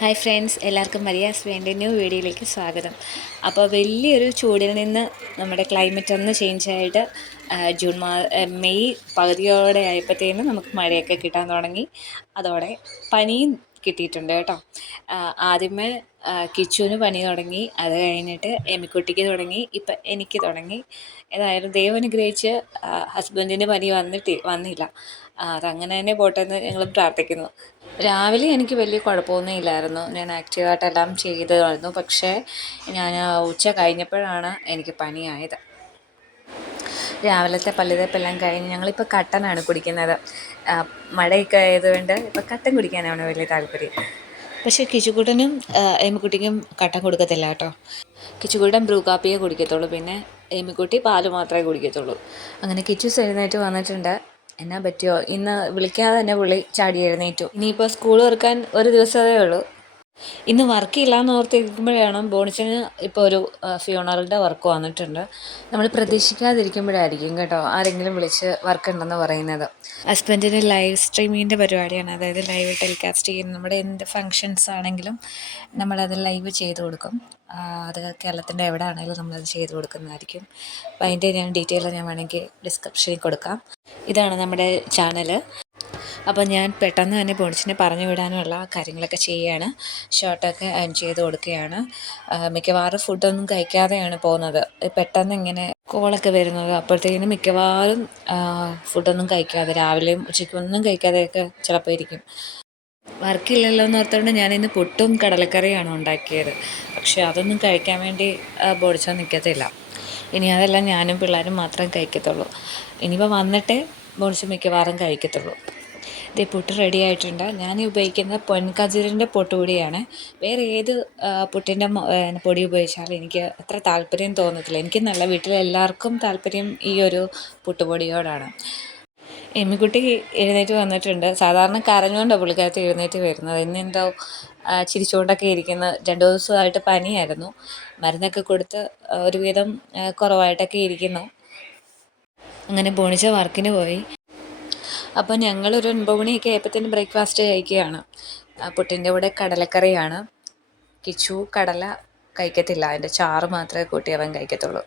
Hi friends, എല്ലാവർക്കും Maria's വേണ്ട new വീഡിയോയിലേക്ക് സ്വാഗതം. അപ്പോൾ വലിയൊരു ചൂടിൽ നിന്ന് നമ്മുടെ ക്ലൈമറ്റ് ഒന്ന് ചേഞ്ച് ആയിട്ട് മെയ് പകുതിയോടെ ആയപ്പോഴത്തേനും നമുക്ക് മഴയൊക്കെ കിട്ടാൻ തുടങ്ങി. അതോടെ പനിയും കിട്ടിയിട്ടുണ്ട് കേട്ടോ. ആദ്യമേ കിച്ചുവിന് പനി തുടങ്ങി, അത് കഴിഞ്ഞിട്ട് എമിക്കുട്ടിക്ക് തുടങ്ങി, ഇപ്പം എനിക്ക് തുടങ്ങി. ഏതായാലും ദൈവം അനുഗ്രഹിച്ച് ഹസ്ബൻഡിന് പനി വന്നില്ല. അതങ്ങനെ തന്നെ പോട്ടെ എന്ന് ഞങ്ങൾ പ്രാർത്ഥിക്കുന്നു. രാവിലെ എനിക്ക് വലിയ കുഴപ്പമൊന്നും ഇല്ലായിരുന്നു, ഞാൻ ആക്റ്റീവായിട്ടെല്ലാം ചെയ്തതായിരുന്നു. പക്ഷേ ഞാൻ ഉച്ച കഴിഞ്ഞപ്പോഴാണ് എനിക്ക് പനിയായത്. രാവിലത്തെ പല്ലുതേപ്പെല്ലാം കഴിഞ്ഞ് ഞങ്ങളിപ്പോൾ കട്ടനാണ് കുടിക്കുന്നത്. മഴയൊക്കെ ആയതുകൊണ്ട് ഇപ്പോൾ കട്ടൻ കുടിക്കാനാണ് വലിയ താല്പര്യം. പക്ഷേ കിച്ചുകുട്ടനും എമിക്കുട്ടിക്കും കട്ടൻ കൊടുക്കത്തില്ല കേട്ടോ. കിച്ചുകുട്ടൻ ബ്രൂ കാപ്പിയെ കുടിക്കത്തുള്ളൂ, പിന്നെ എമിക്കുട്ടി പാല് മാത്രമേ കുടിക്കത്തുള്ളൂ. അങ്ങനെ കിച്ചു എഴുന്നേറ്റ് വന്നിട്ടുണ്ട്. എന്നാ പറ്റിയോ, ഇന്ന് വിളിക്കാതെ തന്നെ പുള്ളി ചാടി എഴുന്നേറ്റു. ഇനിയിപ്പോൾ സ്കൂൾ തുറക്കാൻ ഒരു ദിവസമേ ഉള്ളൂ. ഇന്ന് വർക്കില്ലാന്ന് ഓർത്തിരിക്കുമ്പോഴാണ് ബോണിച്ചിന് ഇപ്പോൾ ഒരു ഫ്യൂണറലിൻ്റെ വർക്ക് വന്നിട്ടുണ്ട്. നമ്മൾ പ്രതീക്ഷിക്കാതിരിക്കുമ്പോഴായിരിക്കും കേട്ടോ ആരെങ്കിലും വിളിച്ച് വർക്ക് ഉണ്ടെന്ന് പറയുന്നത്. ഹസ്ബൻഡിന് ലൈവ് സ്ട്രീമിങ്ങിൻ്റെ പരിപാടിയാണ്, അതായത് ലൈവ് ടെലികാസ്റ്റ് ചെയ്യുന്ന നമ്മുടെ എന്ത് ഫങ്ഷൻസ് ആണെങ്കിലും നമ്മളത് ലൈവ് ചെയ്ത് കൊടുക്കും. അത് കേരളത്തിൻ്റെ എവിടെ ആണെങ്കിലും നമ്മളത് ചെയ്ത് കൊടുക്കുന്നതായിരിക്കും. അപ്പോൾ അതിൻ്റെ ഞാൻ ഡീറ്റെയിൽ ഞാൻ വേണമെങ്കിൽ ഡിസ്ക്രിപ്ഷനിൽ കൊടുക്കാം. ഇതാണ് നമ്മുടെ ചാനൽ. അപ്പോൾ ഞാൻ പെട്ടെന്ന് തന്നെ ബോണിച്ചിനെ പറഞ്ഞു വിടാനുള്ള കാര്യങ്ങളൊക്കെ ചെയ്യുകയാണ്. ഷർട്ടൊക്കെ അയൺ ചെയ്ത് കൊടുക്കുകയാണ്. മിക്കവാറും ഫുഡൊന്നും കഴിക്കാതെയാണ് പോകുന്നത്. പെട്ടെന്ന് ഇങ്ങനെ കോളൊക്കെ വരുന്നത്, അപ്പോഴത്തേക്കിനും മിക്കവാറും ഫുഡൊന്നും കഴിക്കാതെ, രാവിലെയും ഉച്ചയ്ക്കൊന്നും കഴിക്കാതെയൊക്കെ ചിലപ്പോൾ ഇരിക്കും. വർക്കില്ലല്ലോ എന്ന് ഓർത്തുകൊണ്ട് ഞാനിന്ന് പുട്ടും കടലക്കറിയാണ് ഉണ്ടാക്കിയത്. പക്ഷേ അതൊന്നും കഴിക്കാൻ വേണ്ടി ബോണിച്ചോ നിൽക്കത്തില്ല. ഇനി അതെല്ലാം ഞാനും പിള്ളേരും മാത്രമേ കഴിക്കത്തുള്ളൂ. ഇനിയിപ്പോൾ വന്നിട്ടേ ബോണിച്ചോ മിക്കവാറും കഴിക്കത്തുള്ളൂ. ഇത് പുട്ട് റെഡി ആയിട്ടുണ്ട്. ഞാൻ ഉപയോഗിക്കുന്നത് പൊൻകതിരിൻ്റെ പൊട്ടുപൊടിയാണ്. വേറെ ഏത് പുട്ടിൻ്റെ പൊടി ഉപയോഗിച്ചാലും എനിക്ക് അത്ര താല്പര്യം തോന്നത്തില്ല. എനിക്ക് നല്ല വീട്ടിലെല്ലാവർക്കും താല്പര്യം ഈ ഒരു പുട്ടുപൊടിയോടാണ്. എമ്മിക്കുട്ടി എഴുന്നേറ്റ് വന്നിട്ടുണ്ട്. സാധാരണ കരഞ്ഞുകൊണ്ടാണ് പുള്ളിക്കാരത്തി എഴുന്നേറ്റ് വരുന്നത്. ഇന്നെന്തോ ചിരിച്ചുകൊണ്ടൊക്കെ ഇരിക്കുന്ന. 2 ദിവസമായിട്ട് പനിയായിരുന്നു. മരുന്നൊക്കെ കൊടുത്ത് ഒരുവിധം കുറവായിട്ടൊക്കെ ഇരിക്കുന്നു. അങ്ങനെ ബോണിച്ച വർക്കിന് പോയി. അപ്പോൾ ഞങ്ങളൊരു 9 മണിയൊക്കെ ആയപ്പോഴത്തേനും ബ്രേക്ക്ഫാസ്റ്റ് കഴിക്കുകയാണ്. പുട്ടിൻ്റെ കൂടെ കടലക്കറിയാണ്. കിച്ചു കടല കഴിക്കത്തില്ല, അതിൻ്റെ ചാറ് മാത്രമേ കൂട്ടി അവൻ കഴിക്കത്തുള്ളൂ.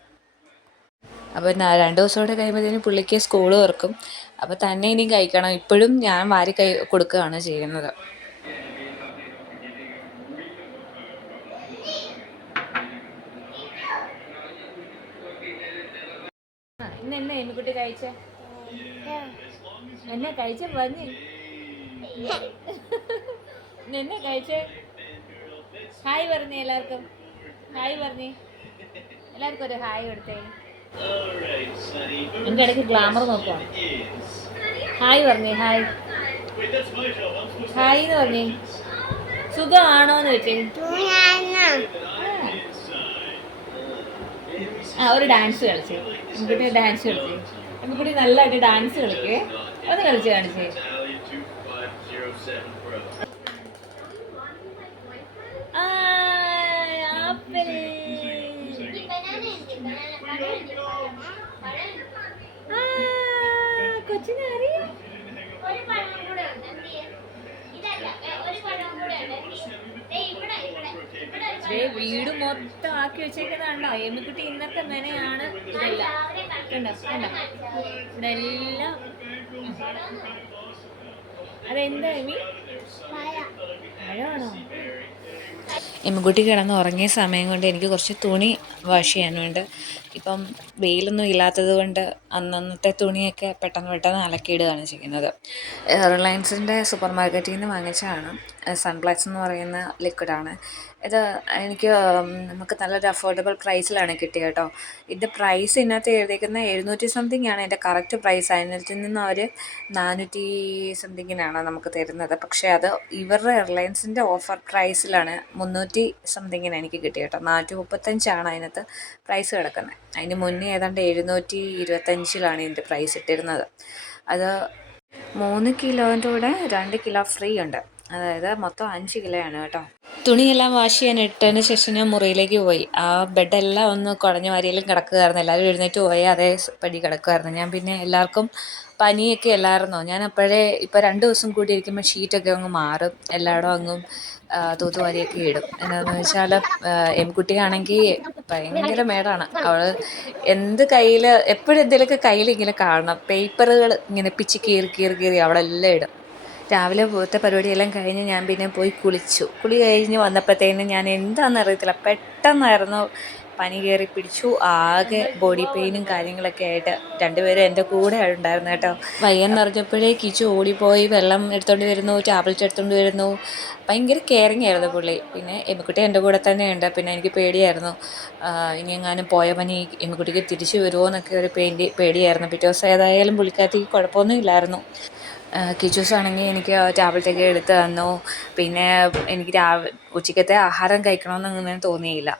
അപ്പോൾ 2 ദിവസം കൂടെ കഴിയുമ്പോഴത്തേനും പുള്ളിക്ക് സ്കൂൾ തുറക്കും. അപ്പോൾ തന്നെ ഇനിയും കഴിക്കണം. ഇപ്പോഴും ഞാൻ വാരി കൊടുക്കുകയാണ് ചെയ്യുന്നത്. ഇന്ന് എന്നെ എമ്മിക്കുട്ടി കഴിച്ചേ, എന്നെ കഴിച്ച പറഞ്ഞേ, എന്നെ കഴിച്ചേ. ഹായ് പറഞ്ഞേ എല്ലാവർക്കും, ഹായ് പറഞ്ഞേ എല്ലാവർക്കും ഒരു ഹായ് കൊടുത്തേ. എൻ്റെ ഇടയ്ക്ക് ഗ്ലാമർ നോക്കുക. ഹായ് പറഞ്ഞേ, ഹായ് ഹായ് എന്ന് പറഞ്ഞേ. സുഖമാണോ എന്ന് വെച്ചേ. ഒരു ഡാൻസ് കളിച്ചേ, എമ്മിക്കുട്ടി ഡാൻസ് കളിച്ചേ. എമ്മിക്കുട്ടി നല്ലതായിട്ട് ഡാൻസ് കളിക്കേ, ഒന്ന് കളിച്ച് കാണിച്ചേ. കൊച്ചിനെ അറിയാം. വീട് മൊത്തം ആക്കി വെച്ചേക്കുന്നതാണോ എമ്മിക്കുട്ടി. ഇന്നത്തെ മെനയാണ് ഇതെല്ലാം. കണ്ടോ കണ്ടോ, ഇവിടെ എല്ലാം. അതെന്താ എമ്മി, പഴമാണോ? എമ്മിക്കുട്ടി കിടന്ന് ഉറങ്ങിയ സമയം കൊണ്ട് എനിക്ക് കുറച്ച് തുണി വാഷ് ചെയ്യാനുണ്ട്. ഇപ്പം വെയിലൊന്നും ഇല്ലാത്തത് കൊണ്ട് അന്നന്നത്തെ തുണിയൊക്കെ പെട്ടെന്ന് അലക്കിയിടുകയാണ് ചെയ്യുന്നത്. റിലയൻസിൻ്റെ സൂപ്പർ മാർക്കറ്റിൽ നിന്ന് വാങ്ങിച്ചതാണ്. സൺപ്ലക്സ് എന്ന് പറയുന്ന ലിക്വിഡാണ് ഇത്. എനിക്ക് നമുക്ക് നല്ലൊരു അഫോർഡബിൾ പ്രൈസിലാണ് കിട്ടിയത് കേട്ടോ. ഇതിൻ്റെ പ്രൈസ് ഇതിനകത്ത് എഴുതിയിരിക്കുന്ന 700 സംതിങ് ആണ് എൻ്റെ കറക്റ്റ് പ്രൈസ്. അതിനകത്ത് നിന്ന് അവർ 400 സംതിങ്ങിനാണ് നമുക്ക് തരുന്നത്. പക്ഷേ അത് ഇവരുടെ റിലയൻസിൻ്റെ ഓഫർ പ്രൈസിലാണ് 300 സംതിങ്ങിന് എനിക്ക് കിട്ടിയത് കേട്ടോ. 435 അതിനകത്ത് പ്രൈസ് കിടക്കുന്നത്. അതിന് മുന്നേ ഏതാണ്ട് 725 ഇതിൻ്റെ പ്രൈസ് ഇട്ടിരുന്നത്. അത് 3 കിലോൻ്റെ കൂടെ 2 കിലോ ഫ്രീ ഉണ്ട്. അതായത് മൊത്തം 5 കിലോയാണ് കേട്ടോ. തുണിയെല്ലാം വാഷ് ചെയ്യാൻ ഇട്ടതിന് ശേഷം ഞാൻ മുറിയിലേക്ക് പോയി. ആ ബെഡെല്ലാം ഒന്ന് കുടഞ്ഞ മാതിരിയെല്ലാം കിടക്കുകയായിരുന്നു. എല്ലാവരും എഴുന്നേറ്റ് പോയി അതേ പടി കിടക്കുമായിരുന്നു. ഞാൻ പിന്നെ എല്ലാവർക്കും പനിയൊക്കെ അല്ലായിരുന്നോ, ഞാൻ അപ്പോഴേ ഇപ്പോൾ 2 ദിവസം കൂടി ഇരിക്കുമ്പോൾ ഷീറ്റൊക്കെ അങ്ങ് മാറും, എല്ലായിടും അങ്ങും തൂത്തുവാരിയൊക്കെ ഇടും. എന്താണെന്ന് വെച്ചാൽ എംകുട്ടിയാണെങ്കിൽ ഭയങ്കര മേടാണ്. അവൾ എന്ത് കയ്യിൽ എപ്പോഴും എന്തെങ്കിലുമൊക്കെ കയ്യിൽ ഇങ്ങനെ കാണണം, പേപ്പറുകൾ ഇങ്ങനെ പിച്ചി കീറി കീറി കീറി അവിടെ എല്ലാം ഇടും. രാവിലെ പോലത്തെ പരിപാടിയെല്ലാം കഴിഞ്ഞ് ഞാൻ പിന്നെ പോയി കുളിച്ചു. കുളി കഴിഞ്ഞ് വന്നപ്പോഴത്തേനും ഞാൻ എന്താണെന്നറിയത്തില്ല, പെട്ടെന്നായിരുന്നു പനി കയറി പിടിച്ചു. ആകെ ബോഡി പെയിനും കാര്യങ്ങളൊക്കെ ആയിട്ട് രണ്ടുപേരും എൻ്റെ കൂടെ ഉണ്ടായിരുന്നു കേട്ടോ. വയ്യെന്നറിഞ്ഞപ്പോഴേ കിച്ചു ഓടിപ്പോയി വെള്ളം എടുത്തുകൊണ്ട് വരുന്നു, ടാബ്ലറ്റ് എടുത്തുകൊണ്ട് വരുന്നു. ഭയങ്കര കെയറിങ് ആയിരുന്നു പുള്ളി. പിന്നെ എമ്മിക്കുട്ടി എൻ്റെ കൂടെ തന്നെയുണ്ട്. പിന്നെ എനിക്ക് പേടിയായിരുന്നു, ഇനി എങ്ങാനും പോയ പനി എമ്മിക്കുട്ടിക്ക് തിരിച്ചു വരുമോ എന്നൊക്കെ ഒരു പേടിയായിരുന്നു. പിറ്റേ ദിവസം ഏതായാലും പുള്ളിക്കാരത്തിക്ക് കുഴപ്പമൊന്നും ഇല്ലായിരുന്നു. കിച്ചൂസ് ആണെങ്കിൽ എനിക്ക് ടാബ്ലറ്റൊക്കെ എടുത്ത് തന്നു. പിന്നെ എനിക്ക് ഉച്ചക്കത്തെ ആഹാരം കഴിക്കണമെന്ന് അങ്ങനെ തോന്നിയില്ല.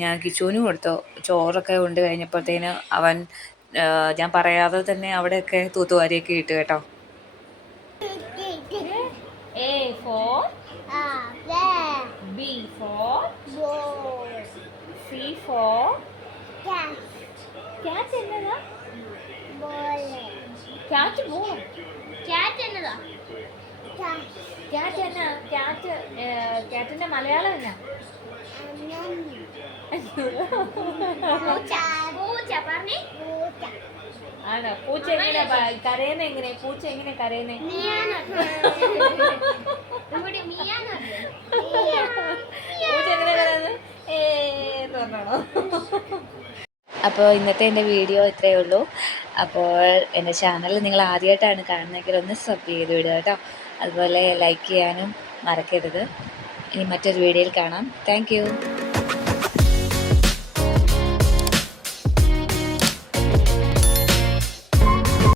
ഞാൻ കിച്ചുവിനും കൊടുത്തു. ചോറൊക്കെ കൊണ്ട് കഴിഞ്ഞപ്പോഴത്തേന് അവൻ ഞാൻ പറയാതെ തന്നെ അവിടെയൊക്കെ തൂത്തുവാരിയൊക്കെ ഇട്ട് കേട്ടോ. A for B for C for cat എന്നതാ? cat ball. cat എന്നതാ? cat എന്നാ? ക്യാറ്റിന്റെ മലയാളം എന്നാ? ആണോ? പൂച്ച എങ്ങനെ കരയുന്ന? എങ്ങനെ പൂച്ച എങ്ങനെ കരയുന്നേ? പൂച്ച എങ്ങനെ കരയുന്നത്? എന്ന് പറഞ്ഞാണോ? അപ്പോൾ ഇന്നത്തെ എൻ്റെ വീഡിയോ ഇത്രയേ ഉള്ളൂ. അപ്പോൾ എൻ്റെ ചാനൽ നിങ്ങൾ ആദ്യമായിട്ടാണ് കാണുന്നതെങ്കിൽ ഒന്ന് സബ് ചെയ്ത് വിടുക കേട്ടോ. അതുപോലെ ലൈക്ക് ചെയ്യാനും മറക്കരുത്. ഇനി മറ്റൊരു വീഡിയോയിൽ കാണാം. Thank you.